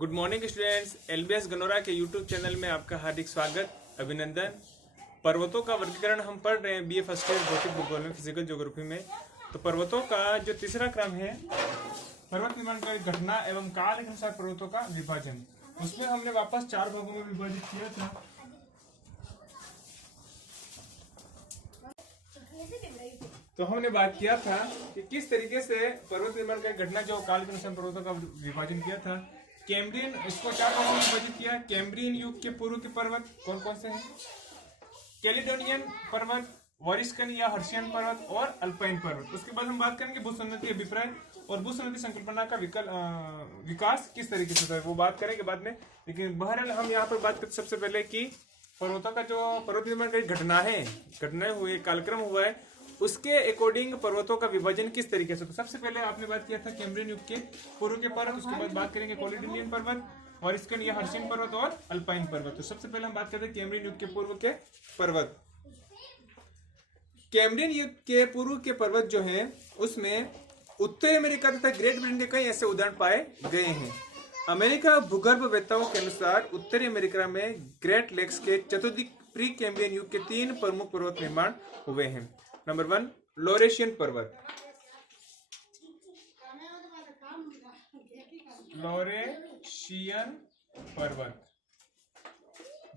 Good morning students. LBS गनोरा के YouTube channel में आपका हार्दिक स्वागत, अभिनंदन। पर्वतों का वर्गीकरण हम पढ़ रहे हैं बीए फर्स्ट ईयर भौतिक भूगोल में, फिजिकल ज्योग्राफी में। तो पर्वतों का जो तीसरा क्रम है, पर्वत निर्माण का घटना एवं काल के अनुसार पर्वतों का विभाजन, उसमें हमने वापस 4 भागों में विभाजित किया था। तो हमने बात किया था कि किस तरीके से पर्वत निर्माण का घटना जो काल के अनुसार पर्वतों का विभाजन किया था। कैम्ब्रियन, इसको 4 भागों में विभाजित किया। कैम्ब्रियन युग के पूर्व के पर्वत कौन कौन से हैं? कैलिडोनियन पर्वत, वॉरिस्कन या हर्शियन पर्वत और अल्पाइन पर्वत। उसके बाद हम बात करेंगे भूसंनति अभिप्राय और भूसंनति संकल्पना का विकास किस तरीके से होता है, वो बात करेंगे बाद में। लेकिन बहरहाल हम यहाँ पर बात करते सबसे पहले कि पर्वतों का जो पर्वत निर्माण का घटनाएं हुई, कालक्रम हुआ है, उसके अकॉर्डिंग पर्वतों का विभाजन किस तरीके से। तो सबसे पहले आपने बात किया था कैम्ब्रियन युग के पूर्व के पर्वत, उसके बाद बात करेंगे कैलिडोनियन पर्वत, वॉरिस्कन या हर्शियन पर्वत और अल्पाइन पर्वत। तो सबसे पहले हम बात करते हैं कैम्ब्रियन युग के पूर्व के पर्वत। कैम्ब्रियन युग के पूर्व के पर्वत जो है, उसमें उत्तरी अमेरिका तथा ग्रेट ब्रिटेन के कई ऐसे उदाहरण पाए गए हैं। अमेरिका भूगर्भवेत्ताओं के अनुसार उत्तरी अमेरिका में ग्रेट लेक्स के चतुर्दिक प्री कैम्ब्रियन युग के 3 प्रमुख पर्वत निर्माण हुए हैं। नंबर 1 लॉरेशियन पर्वत, लॉरेशियन पर्वत।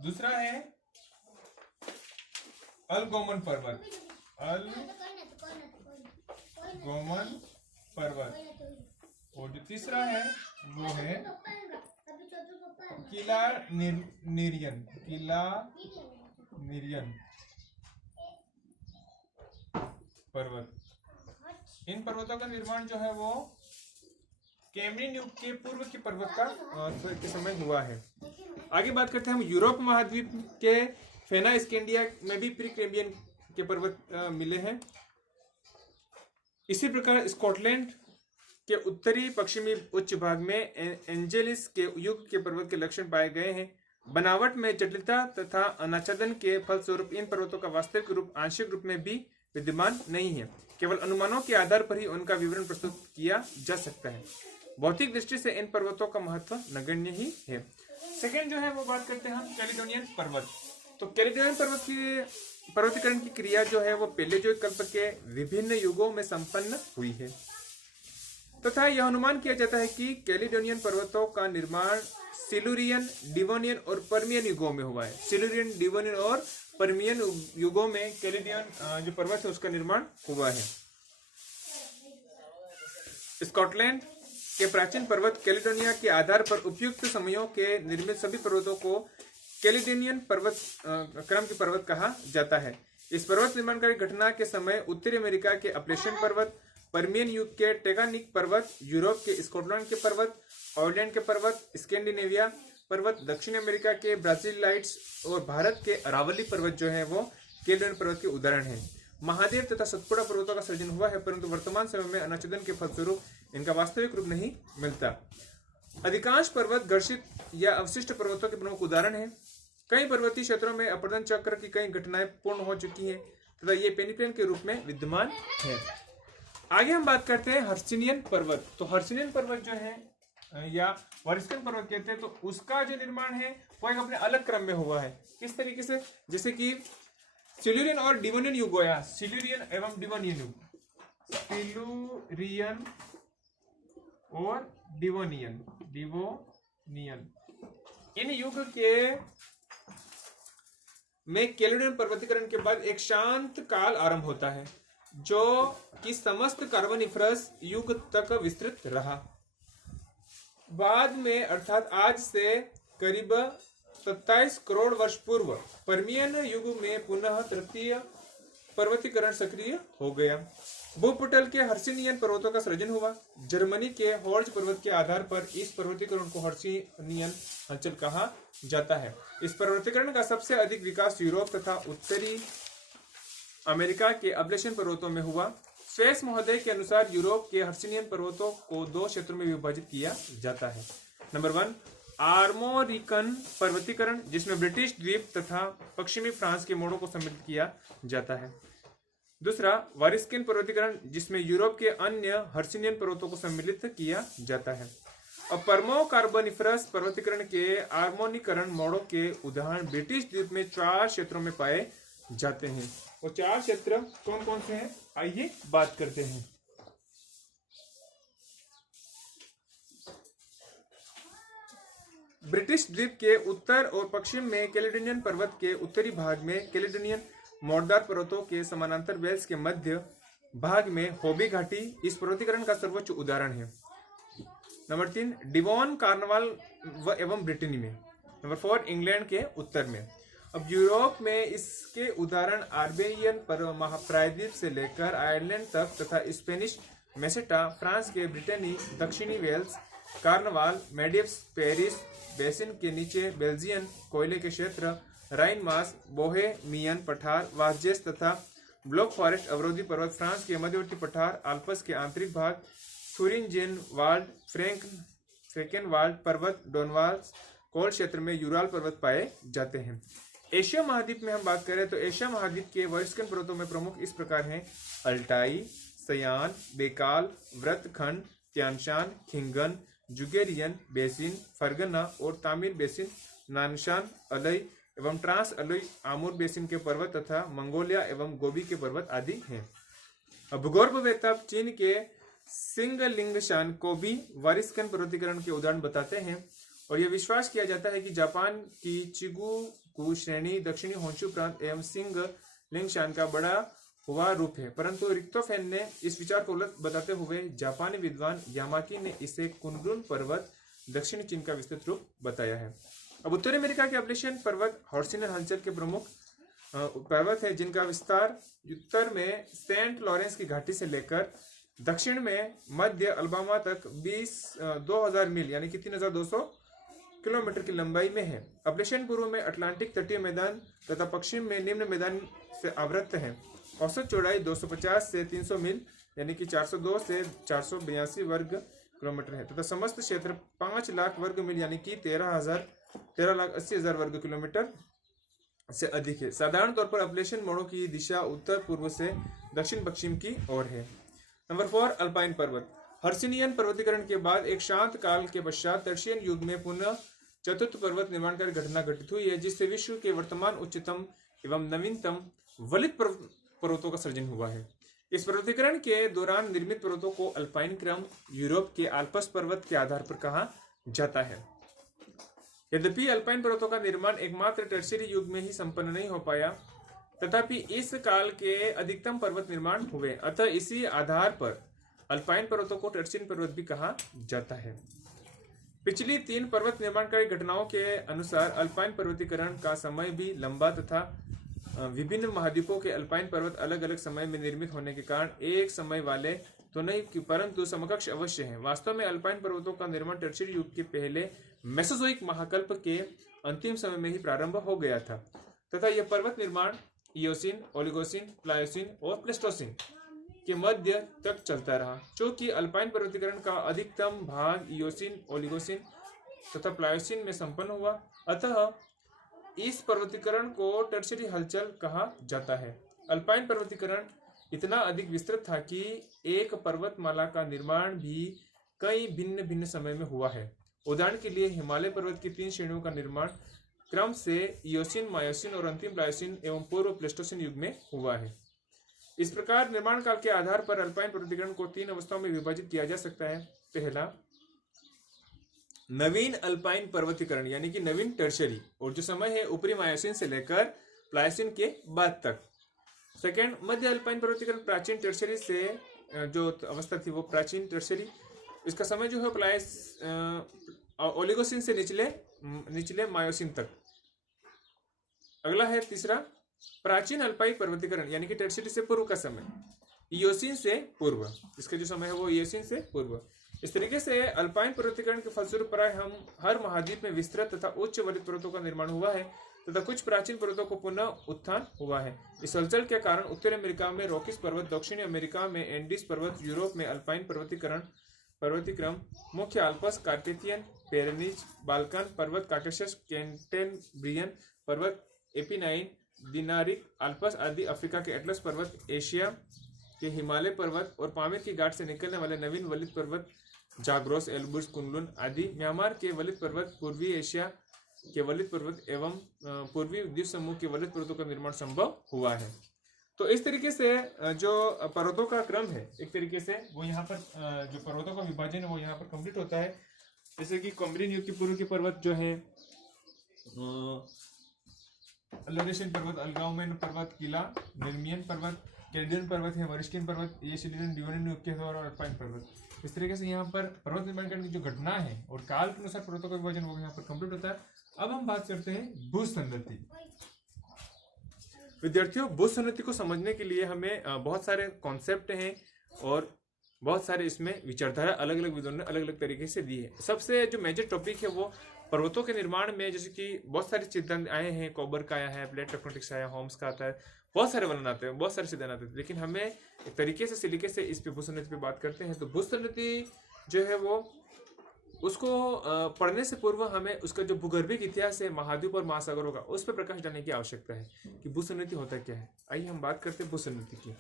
दूसरा है अल्गोमन पर्वत, अल्गोमन पर्वत। और जो तीसरा है वो है किला निरियन पर्वत। इन पर्वतों का निर्माण जो है वो कैम्ब्रियन युग के पूर्व के पर्वत के समय हुआ है। आगे बात करते हैं हम यूरोप महाद्वीप के फेना स्कैंडिया में भी प्री कैम्ब्रियन के पर्वत मिले हैं। इसी प्रकार स्कॉटलैंड के उत्तरी पश्चिमी उच्च भाग में एंजेलिस के युग के पर्वत के लक्षण पाए गए हैं। बनावट में जटिलता तथा अनाच्छादन के फलस्वरूप इन पर्वतों का वास्तविक रूप आंशिक रूप में भी विद्यमान नहीं है। केवल अनुमानों के आधार पर ही उनका विवरण प्रस्तुत किया जा सकता है। भौतिक दृष्टि से इन पर्वतों का महत्व नगण्य ही है। सेकेंड जो है वो बात करते हैं हम कैलिडोनियन पर्वत। तो कैलिडोनियन पर्वत की पर्वतीकरण की क्रिया जो है वो पैलेयोज़ोइक कल्प के विभिन्न युगों में संपन्न हुई है तथा यह अनुमान किया जाता है कि कैलिडोनियन पर्वतों का निर्माण सिलुरियन, डिवोनियन और पर्मियन युगों में हुआ है। सिलुरियन, डिवोनियन और पर्मियन युगों में कैलिडोनियन जो पर्वत है उसका निर्माण हुआ है। स्कॉटलैंड के प्राचीन पर्वत कैलिडोनिया के आधार पर उपयुक्त समयों के निर्मित सभी पर्वतों को कैलिडोनियन पर्वत क्रम के पर्वत कहा जाता है। इस पर्वत निर्माण की घटना के समय उत्तरी अमेरिका के अपलेशियन पर्वत, पर्मियन युग के टेगानिक पर्वत, यूरोप के स्कॉटलैंड के पर्वत, आयरलैंड के पर्वत, स्कैंडिनेविया पर्वत, दक्षिण अमेरिका के ब्राजीलाइट्स और भारत के अरावली पर्वत जो है वो कैलिडोनियन पर्वत के उदाहरण हैं। महादेव तथा सतपुड़ा पर्वतों का सृजन हुआ है, परंतु वर्तमान समय में अनाच्छादन के फलस्वरूप इनका वास्तविक रूप नहीं मिलता। अधिकांश पर्वत घर्षित या अवशिष्ट पर्वतों के प्रमुख उदाहरण हैं। कई पर्वतीय क्षेत्रों में अपरदन चक्र की कई घटनाएं पूर्ण हो चुकी हैं तथा ये पेनिप्लेन के रूप में विद्यमान है। आगे हम बात करते हैं हर्शियन पर्वत। तो हर्शियन पर्वत जो है या वॉरिस्कन पर्वत कहते हैं, तो उसका जो निर्माण है वो एक अपने अलग क्रम में हुआ है। किस तरीके से? जैसे कि सिलुरियन और डिवोनियन युग होया, सिलुरियन एवं डिवोनियन युग, सिलुरियन और डिवोनियन। इन युग के में कैलिडोनियन पर्वतीकरण के बाद एक शांत काल आरंभ होता है जो कि समस्त कार्बोनिफरस युग तक विस्तृत रहा। बाद में अर्थात आज से करीब 27 करोड़ वर्ष पूर्व पर्मियन युग में पुनः तृतीय पर्वतीकरण सक्रिय हो गया। भूपटल के हर्शियन पर्वतों का सृजन हुआ। जर्मनी के हॉर्ज पर्वत के आधार पर इस पर्वतीकरण को हर्शियन अंचल कहा जाता है। इस पर्वतीकरण का सबसे अधिक विकास यूरोप तथा उत्तरी अमेरिका के अपलेशियन पर्वतों में हुआ। स्वेस महोदय के अनुसार यूरोप के हर्शियन पर्वतों को 2 क्षेत्रों में विभाजित किया जाता है। नंबर 1 आर्मोरिकन पर्वतीकरण, जिसमें ब्रिटिश द्वीप तथा पश्चिमी फ्रांस के मोड़ों को सम्मिलित किया जाता है। दूसरा वॉरिस्कन पर्वतीकरण, जिसमें यूरोप के अन्य हर्शियन पर्वतों को सम्मिलित किया जाता है। और परमो कार्बोनिफरस पर्वतीकरण के आर्मोनीकरण मोड़ों के उदाहरण ब्रिटिश द्वीप में 4 क्षेत्रों में पाए जाते हैं। वो 4 क्षेत्र कौन कौन से हैं, आइए बात करते हैं। ब्रिटिश द्वीप के उत्तर और पश्चिम में कैलेडोनियन पर्वत के उत्तरी भाग में कैलेडोनियन मोड़दार पर्वतों के समानांतर वेल्स के मध्य भाग में होबी घाटी इस पर्वतीकरण का सर्वोच्च उदाहरण है। नंबर 3 डिवॉन कार्नवाल एवं ब्रिटेनी में। नंबर 4 इंग्लैंड के उत्तर में। अब यूरोप में इसके उदाहरण आर्बेरियन महाप्रायद्वीप से लेकर आयरलैंड तक तथा स्पेनिश मेसेटा, फ्रांस के ब्रिटेनी, दक्षिणी वेल्स, कार्नवाल, मेडिव्स, पेरिस बेसिन के नीचे बेल्जियन कोयले के क्षेत्र, राइन मास, बोहेमियन पठार, वास्जेस तथा ब्लॉक फॉरेस्ट अवरोधी पर्वत, फ्रांस के मध्यवर्ती पठार, आल्प्स के आंतरिक भाग, सुरिंजेन वाल्ड, फ्रेंकेनवाल्ड पर्वत, डोनवाल्स, कोल क्षेत्र में यूराल पर्वत पाए जाते हैं। एशिया महाद्वीप में हम बात करें तो एशिया महाद्वीप के वॉल्स्कन पर्वतों में प्रमुख इस प्रकार हैं: अल्टाई, सयान, बेकाल, व्रतखंड, त्यानशान, खिंगन, जुगेरियन बेसिन, फरगना और तामिर बेसिन, नानशान, अलई एवं ट्रांस अलई आमूर बेसिन के पर्वत तथा मंगोलिया एवं गोबी के पर्वत आदि हैं। भूगर्भवेत्ता चीन के सिंगलिंगशान को भी वारिस्कन पर्वतीकरण के उदाहरण बताते हैं और यह विश्वास किया जाता है कि जापान की चिगुकू श्रेणी दक्षिणी होंशु प्रांत एवं सिंगलिंगशान का बड़ा हुआ रूप है, परंतु रिक्तोफेन ने इस विचार को उलट बताते हुए जापानी विद्वान यामाकी ने इसे कुनलुन पर्वत दक्षिणी चीन का विस्तृत रूप बताया है। अब उत्तरी अमेरिका के अपलेशियन पर्वत हॉर्सिनर हलचल के प्रमुख पर्वत है, जिनका विस्तार उत्तर में सेंट लॉरेंस की घाटी से लेकर दक्षिण में मध्य अल्बामा तक 2000 मील यानी कि 3200 किलोमीटर की लंबाई में है। अपलेशियन पूर्व में अटलांटिक तटीय मैदान तथा पश्चिम में निम्न मैदान से आवृत है। औसत चौड़ाई 250 से 300 मील यानी कि 402 से 482 वर्ग किलोमीटर है तथा समस्त क्षेत्र 5 लाख वर्ग मील यानी कि 13,80,000 वर्ग किलोमीटर से अधिक है। साधारण तौर पर अपलेशियन मोड़ों की दिशा उत्तर पूर्व से दक्षिण पश्चिम की ओर है। नंबर 4 अल्पाइन पर्वत। हर्सिनियन पर्वतीकरण के बाद एक शांत काल के पश्चात टर्शियन युग में पुनः चतुर्थ पर्वत निर्माणकारी घटना घटित हुई है, जिससे विश्व के वर्तमान उच्चतम एवं नवीनतम वलित पर्वतों का सृजन हुआ है। इस पर्वतीकरण के दौरान निर्मित पर्वतों को अल्पाइन क्रम यूरोप के आल्प्स पर्वत के आधार पर कहा जाता है। यद्यपि अल्पाइन पर्वतों का निर्माण एकमात्र टर्शियरी युग में ही संपन्न नहीं हो पाया, तथापि इस काल के अधिकतम पर्वत निर्माण हुए, अतः इसी आधार पर अल्पाइन पर्वतों को टर्शियन पर्वत भी कहा जाता है। पिछली 3 पर्वत निर्माणकारी घटनाओं के अनुसार अल्पाइन पर्वतीकरण का समय भी लंबा तथा विभिन्न महाद्वीपों के अल्पाइन पर्वत अलग अलग समय में निर्मित होने के कारण एक समय वाले तो नहीं परंतु समकक्ष अवश्य हैं। वास्तव में अल्पाइन पर्वतों का निर्माण टर्शियरी युग के पहले मेसोजोइक महाकल्प के अंतिम समय में ही प्रारंभ हो गया था तथा यह पर्वत निर्माण इयोसीन, ओलिगोसीन, प्लायोसीन और प्लेस्टोसीन के मध्य तक चलता रहा। चूंकि अल्पाइन पर्वतीकरण का अधिकतम भाग इयोसीन, ओलिगोसीन तथा प्लायोसीन में संपन्न हुआ, अतः इस पर्वतीकरण को टर्शियरी हलचल कहा जाता है। अल्पाइन पर्वतीकरण इतना अधिक विस्तृत था कि एक पर्वतमाला का निर्माण भी कई भिन्न भिन्न समय में हुआ है। उदाहरण के लिए हिमालय पर्वत की 3 श्रेणियों का निर्माण क्रम से इयोसीन, मायोसीन और अंतिम प्लायोसीन एवं पूर्व प्लेस्टोसीन युग में हुआ है। इस प्रकार निर्माण काल के आधार पर अल्पाइन पर्वतीकरण को 3 अवस्थाओं में विभाजित किया जा सकता है। पहला, नवीन अल्पाइन पर्वतीकरण यानी कि नवीन टर्शियरी, और जो समय है ऊपरी मायोसीन से लेकर प्लायोसीन के बाद तक। सेकेंड, मध्य अल्पाइन पर्वतीकरण प्राचीन टर्शियरी से जो अवस्था थी वो प्राचीन टर्शियरी, इसका समय जो है ओलिगोसीन से निचले मायोसीन तक। अगला है तीसरा, प्राचीन अल्पाइन पर्वतीकरण यानी कि टर्शियरी से पूर्व का समय, इयोसीन से पूर्व, इसका जो समय है वो इयोसीन से पूर्व। इस तरीके से अल्पाइन पर्वतीकरण के फलस्वरूप प्राय हम हर महाद्वीप में विस्तृत तथा उच्च वलित पर्वतों का निर्माण हुआ है तथा कुछ प्राचीन पर्वतों को पुनः उत्थान हुआ है। इस हलचल के कारण उत्तरी अमेरिका में रॉकीज पर्वत, दक्षिणी अमेरिका में एंडीज पर्वत, यूरोप में अल्पाइन पर्वतीक्रम, मुख्य आल्प्स, कार्पेथियन, पेरेनीज, बाल्कन पर्वत, काकेशस, कैंटेनब्रियन पर्वत, एपिनाइन, दिनारिक आल्प्स आदि, अफ्रीका के एटलस पर्वत, एशिया के हिमालय पर्वत और पामीर की घाट से निकलने वाले नवीन वलित पर्वत जाग्रोस, एल्ब्रुस, कुनलुन आदि। म्यांमार के वलित पर्वत, पूर्वी एशिया के वलित पर्वत एवं पूर्वी द्वीप समूह के वलित पर्वतों का निर्माण संभव हुआ है। तो इस तरीके से जो पर्वतों का क्रम है एक तरीके से वो यहाँ पर जो पर्वतों का विभाजन है वो यहाँ पर कंप्लीट होता है। जैसे कि कैम्ब्रियन युग के पूर्व के पर्वत जो है लोरेशियन पर्वत, अलगाउमेन पर्वत, किला, निर्मियन पर्वत, कैल्डियन पर्वत है, मरिस्कियन पर्वत, ये सिलियन डिवोनियन युग के और अल्पाइन पर्वत। इस तरीके से यहाँ पर पर्वत निर्माण करने की जो घटना है और काल के अनुसार पर्वतों का विभाजन वो यहाँ पर कंप्लीट होता है। अब हम बात करते हैं भूसंनति। विद्यार्थियों, भूसंनति को समझने के लिए हमें बहुत सारे कॉन्सेप्ट हैं और बहुत सारे इसमें विचारधारा अलग अलग विद्वानों ने अलग अलग तरीके से दी है। सबसे जो मेजर टॉपिक है वो पर्वतों के निर्माण में जैसे कि बहुत सारे सिद्धांत आए हैं, कॉबर का आया है, प्लेट टेक्टोनिक्स आया, होम्स का आता है, बहुत सारे वर्णन आते हैं, बहुत सारे सिद्धांत आते हैं। लेकिन हमें एक तरीके से सिलिके से इस पे भूसंनति पे बात करते हैं। तो भूसंनति जो है वो उसको पढ़ने से पूर्व हमें उसका जो भूगर्भिक इतिहास है महाद्वीप और महासागरों का उस पर प्रकाश डालने की आवश्यकता है कि भूसंनति होता क्या है। आइए हम बात करते हैं भूसंनति की।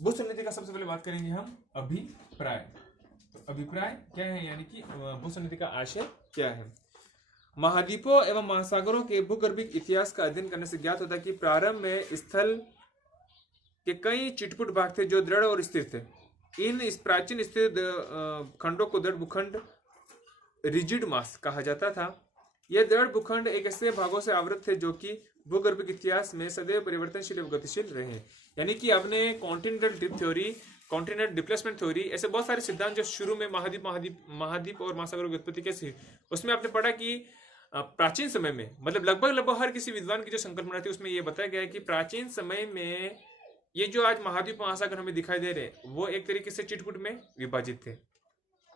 भूसंनति का सबसे पहले बात करेंगे हम अभिप्राय। तो अभिप्राय क्या है, यानी कि भूसंनति का आशय क्या है। महाद्वीपों एवं महासागरों के भूगर्भिक इतिहास का अध्ययन करने से ज्ञात होता है कि प्रारंभ में स्थल के कई चिटपुट भाग थे जो दृढ़ और स्थिर थे। इन इस प्राचीन स्थिर खंडों को दृढ़ भूखंड, रिजिड मास कहा जाता था। यह दृढ़ भूखंड एक ऐसे भागों से आवृत थे जो कि भूगर्भिक इतिहास में सदैव परिवर्तनशील एवं गतिशील रहे। यानी कि आपने continental drift theory, continental displacement theory, ऐसे बहुत सारे सिद्धांत जो शुरू में महाद्वीप और महासागरों की उत्पत्ति कैसे हुई उसमें आपने पढ़ा कि प्राचीन समय में मतलब लगभग हर किसी विद्वान की जो संकल्पना थी उसमें यह बताया गया है कि प्राचीन समय में ये जो आज महाद्वीप महासागर हमें दिखाई दे रहे हैं वो एक तरीके से चिटपुट में विभाजित थे।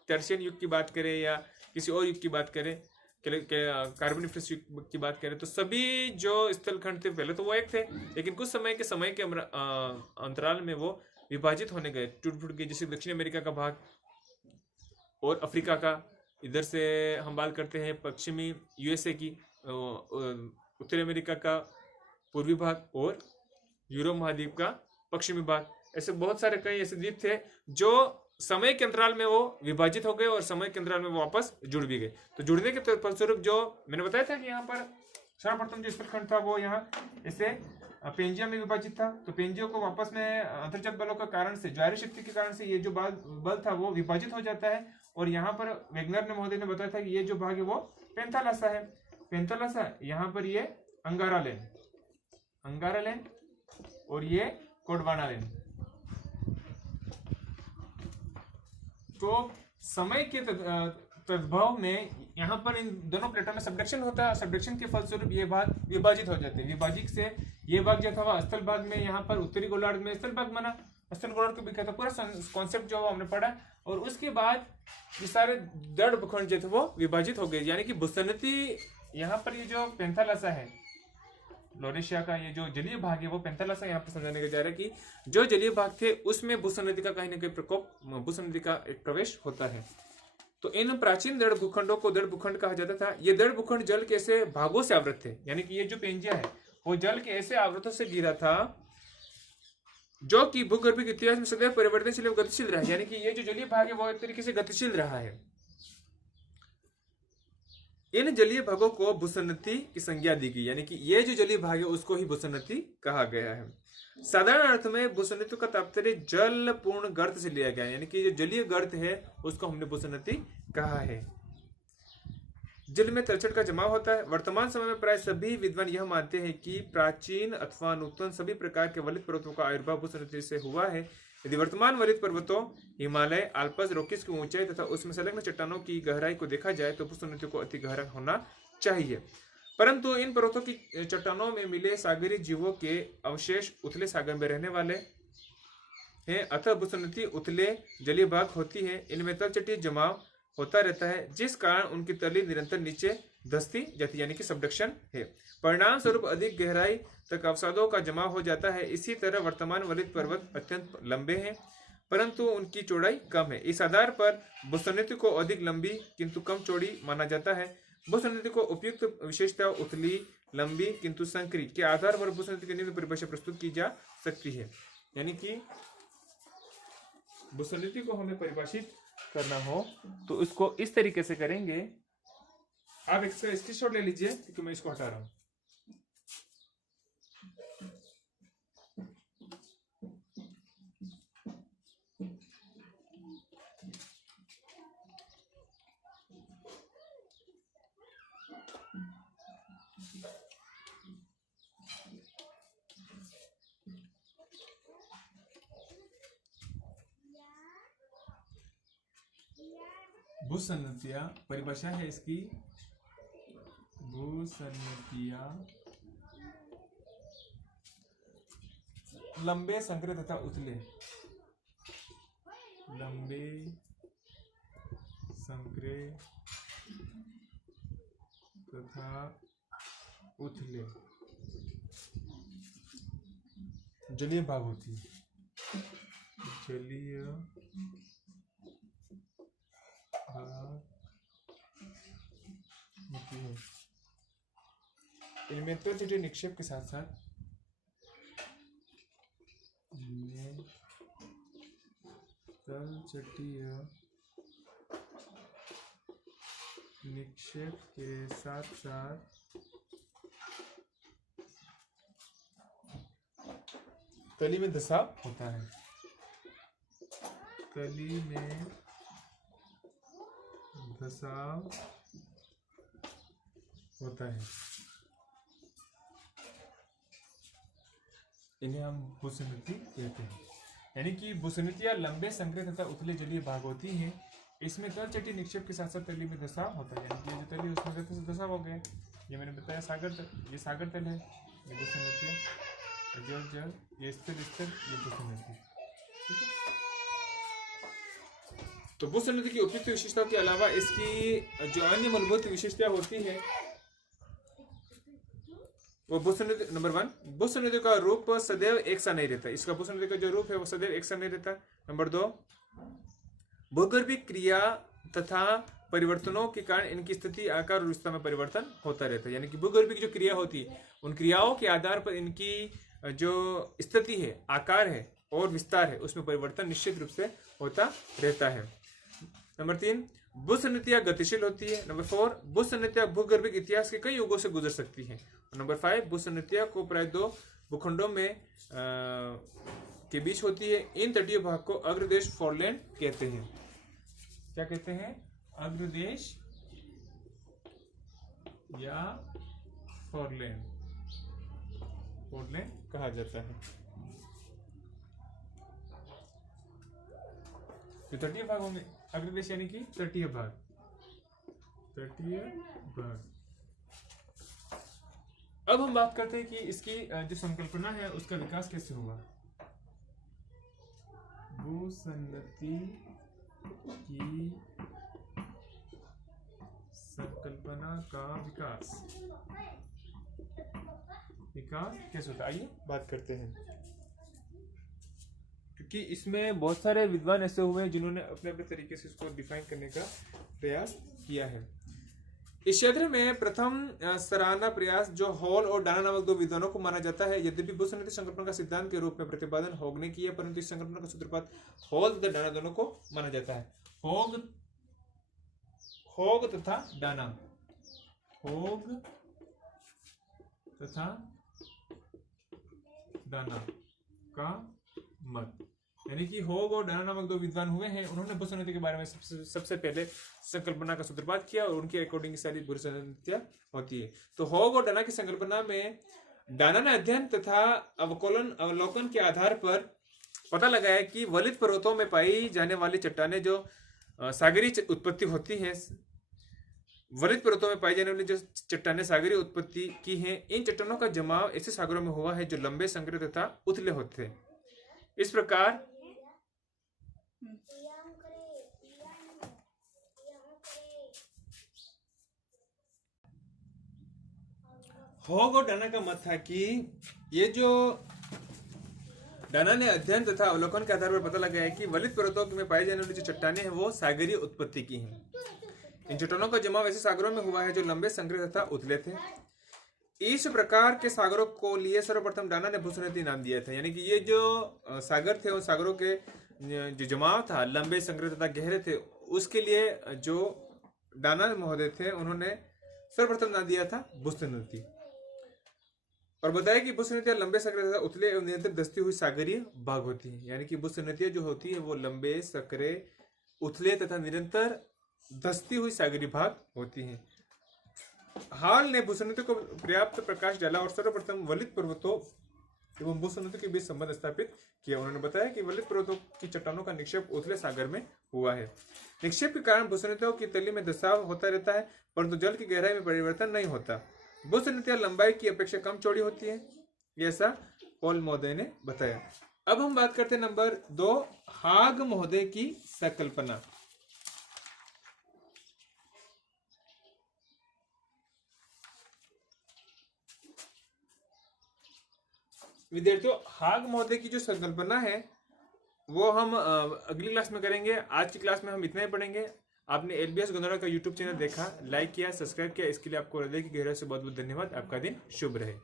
टर्शियन युग की बात करें या किसी और युग की बात करें, कार्बोनिफरस युग की बात करें, तो सभी जो स्थलखंड थे पहले तो वो एक थे, लेकिन कुछ समय के अंतराल में वो विभाजित होने गए, टूट फूट गए। जैसे दक्षिण अमेरिका का भाग और अफ्रीका का, इधर से हम बात करते हैं पश्चिमी यूएसए की, उत्तरी अमेरिका का पूर्वी भाग और यूरोप महाद्वीप का पश्चिमी भाग। ऐसे बहुत सारे कई ऐसे द्वीप थे जो समय के अंतराल में वो विभाजित हो गए और समय के अंतराल में वो वापस जुड़ भी गए। तो जुड़ने के फलस्वरूप जो मैंने बताया था कि यहाँ पर सर्वप्रथम जो स्थलखंड था वो यहाँ ऐसे पेंजिया में विभाजित था। तो पेंजियो को वापस में अंतर्जात बलों का कारण से, ज्वारीय शक्ति के कारण से ये जो बल था वो विभाजित हो जाता है। और यहाँ पर वेगनर ने महोदय ने बताया था कि ये जो भाग है वो पेंथालासा है। पेंथालासा यहाँ पर ये अंगारालैंड और ये कोडवानालैंड। तो समय के तद्भव में यहाँ पर इन दोनों प्लेटों में सबडक्शन होता है। सबडक्शन के फलस्वरूप ये भाग विभाजित हो जाते हैं। विभाजित से ये भाग जो था स्थल भाग में, यहाँ पर उत्तरी गोलार्ध में स्थल भाग बना, स्थल गोलार्ध को भी कहता, पूरा कॉन्सेप्ट जो हमने पढ़ा। और उसके बाद ये सारे दृढ़ भूखंड जो थे वो विभाजित हो गए। यानी कि भूसंनति यहाँ पर ये जो पेंथालासा है, लोरेशिया का ये जो जलीय भाग है वो पेंथालासा यहाँ पर समझाने का जा रहा है कि जो जलीय भाग थे उसमें भूसंनति का कहीं ना कहीं प्रकोप, भूसंनति का एक प्रवेश होता है। तो इन प्राचीन दृढ़ भूखंडों को दृढ़ भूखंड कहा जाता था। ये दृढ़ भूखंड जल के ऐसे भागों से आवृत थे, यानी कि ये जो पेंजिया है वो जल के ऐसे आवृतों से घिरा था जो कि भूगर्भिक इतिहास में सदैव परिवर्तनशील एवं गतिशील रहा। यानी कि ये जो जलीय भाग है वो एक तरीके से गतिशील रहा है। इन जलीय भागों को भूसंनति की संज्ञा दी गई, यानी कि ये जो जलीय भाग है उसको ही भूसंनति कहा गया है। साधारण अर्थ में भूसंनति का तात्पर्य जल पूर्ण गर्त से लिया गया है, यानी कि जो जलीय गर्त है उसको हमने भूसंनति कहा है। जल में तलछट का जमाव होता है। वर्तमान समय में प्राय सभी विद्वान यह मानते हैं कि प्राचीन अथवा नूतन सभी प्रकार के वलित पर्वतों का आविर्भाव भूसंनति से हुआ है। यदि वर्तमान वलित पर्वतों, हिमालय, आल्प्स, रॉकीज की ऊंचाई तथा उसमें संलग्न चट्टानों की गहराई को देखा जाए तो भूसंनति को अति गहरा होना चाहिए। परंतु इन पर्वतों की चट्टानों में मिले सागरीय जीवों के अवशेष उथले सागर में रहने वाले हैं, अतः भूसंनति उथले जलीय भाग होती है। इनमें तलछटी जमाव होता रहता है जिस कारण उनकी तली निरंतर नीचे धंसती जाती, यानी कि सबडक्शन है। परिणाम स्वरूप अधिक गहराई तक अवसादों का जमाव हो जाता है। इसी तरह वर्तमान वलित पर्वत अत्यंत लंबे हैं परंतु उनकी चौड़ाई कम है। इस आधार पर भूसंनति को अधिक लंबी किंतु कम चौड़ी माना जाता है। भूसंनति को उपयुक्त विशेषता उथली, लंबी किंतु संकरी के आधार पर भूसंनति की निम्न परिभाषा प्रस्तुत की जा सकती है। यानी कि भूसंस्कृति को हमें परिभाषित करना हो तो इसको इस तरीके से करेंगे। आप इसका स्क्रीनशॉट ले लीजिए क्योंकि मैं इसको हटा रहा हूं। भूसंस्कृतियां परिभाषा है इसकी, भूसंस्कृतियां लंबे, संकरे तथा उथले, लंबे, संकरे तथा उथले जलीय भाग होती है, जलीय भाग होती है। इनमें तलछटी निक्षेप के साथ साथ तलछटीय निक्षेप के साथ साथ तली में धसाव होता है, तली में धसाव होता है। इन्हें हम भूसंस्कृति कहते हैं। यानी कि भूसंस्कृतियां लंबे, संकरे तथा उथले जलीय भाग होती हैं। इसमें तलछटी निक्षेप के साथ साथ तली में धसाव होता है। यानी कि जो तली उसमें गति से धसाव हो गया। ये मैंने बताया सागर तल, ये सागर तल है, ये भूसंस्कृति, जल जल, ये स्थल स्थल, ये भूसंस्कृति। तो भूसंस्कृति की उपयुक्त विशेषताओं के अलावा इसकी जो अन्य मूलभूत विशेषता होती है वो भूसंस्कृति नंबर 1, भूसंस्कृति का रूप सदैव एक सा नहीं रहता। इसका भूसंस्कृति का जो रूप है वो सदैव एक सा नहीं रहता। नंबर 2, भूगर्भिक क्रिया तथा परिवर्तनों के कारण इनकी स्थिति, आकार और विस्तार में परिवर्तन होता रहता है। यानी कि भूगर्भिक जो क्रिया होती है उन क्रियाओं के आधार पर इनकी जो स्थिति है, आकार है और विस्तार है उसमें परिवर्तन निश्चित रूप से होता रहता है। नंबर 3, भूसंस्कृतियां गतिशील होती है। नंबर 4, भूसंस्कृतियां भूगर्भिक इतिहास के कई युगों से गुजर सकती हैं। नंबर 5, भूसंस्कृतियां को प्राय 2 भूखंडों में के बीच होती है। इन तटीय भाग को अग्रदेश फोरलैंड कहते हैं। क्या कहते हैं? अग्रदेश या फोरलैंड, फोरलैंड कहा जाता है। तो तटीय भागों में अग्रदेश यानी कि तटीय भाग, तटीय भाग। अब हम बात करते हैं कि इसकी जो संकल्पना है उसका विकास कैसे हुआ। भूसंस्कृति की संकल्पना का विकास कैसे होता है, आइए बात करते हैं। क्योंकि इसमें बहुत सारे विद्वान ऐसे हुए हैं जिन्होंने अपने अपने तरीके से इसको डिफाइन करने का प्रयास किया है। इस क्षेत्र में प्रथम सराहना प्रयास जो हॉल और डाना नामक 2 विद्वानों को माना जाता है। यद्यपि भूसंस्कृति संकल्पना का सिद्धांत के रूप में प्रतिपादन हॉग ने किया, परंतु इस संकल्पना का सूत्रपात हॉल तथा डाना दोनों को माना जाता है। हॉग तथा डाना, हॉग तथा डाना का मत, यानी कि हॉग और डाना नामक 2 विद्वान हुए हैं। उन्होंने भूसंस्कृति के बारे में सबसे पहले संकल्पना का सूत्रपात किया और उनके अकॉर्डिंग सारी भूसंस्कृतियां होती है। तो हॉग और डाना की संकल्पना में डाना ने अध्ययन तथा अवलोकन के आधार पर पता लगाया कि वलित पर्वतों में पाई जाने वाली चट्टानें जो सागरीय उत्पत्ति होती हैं, वलित पर्वतों में पाई जाने वाली जो चट्टानें सागरीय उत्पत्ति की हैं, इन चट्टानों का जमाव ऐसे सागरों में हुआ है जो लंबे, संकरे तथा उथले होते हैं। इस प्रकार हॉग और डाना का मत था कि ये जो डाना ने अध्ययन तथा अवलोकन के आधार पर पता लगाया कि वलित पर्वतों में पाई जाने वाली जो चट्टानें हैं वो सागरीय उत्पत्ति की हैं। इन चट्टानों का जमाव ऐसे सागरों में हुआ है जो लंबे, संकरे तथा उथले थे। इस प्रकार के सागरों को लिए सर्वप्रथम डाना ने भूसंस्कृति नाम दिया था। यानी कि ये जो सागर थे उन सागरों के जो जमाव था लंबे, संग्रह तथा गहरे थे, उसके लिए जो डाना महोदय थे उन्होंने सर्वप्रथम नाम दिया था बुस्त नदी, और बताया कि बुस्त नदियां लंबे, संकरे तथा उथले एवं निरंतर दस्ती हुई सागरीय भाग होती हैं। यानी कि बुस्त नदियां जो होती है वो लंबे, सकरे, उथले तथा निरंतर धसती हुई सागरीय भाग होती हैं। हाल ने बुस्त नदी को पर्याप्त प्रकाश डाला और सर्वप्रथम वलित पर्वतों एवं बुस्त नदी के बीच संबंध स्थापित किया। उन्होंने बताया कि वलित पर्वतों की चट्टानों का निक्षेप उथले सागर में हुआ है। निक्षेप के कारण बुस्त नदियों की तली में धसाव होता रहता है, परंतु जल की गहराई में परिवर्तन नहीं होता। बुस्त नदियां लंबाई की अपेक्षा कम चौड़ी होती है, ऐसा पॉल महोदय ने बताया। अब हम बात करते हैं नंबर 2, हाग महोदय की संकल्पना। विद्यार्थियों, हाग महोदय की जो संकल्पना है वो हम अगली क्लास में करेंगे। आज की क्लास में हम इतना ही पढ़ेंगे। आपने एलबीएस गोंधरा का यूट्यूब चैनल देखा, लाइक किया, सब्सक्राइब किया, इसके लिए आपको हृदय की गहराई से बहुत बहुत धन्यवाद। आपका दिन शुभ रहे।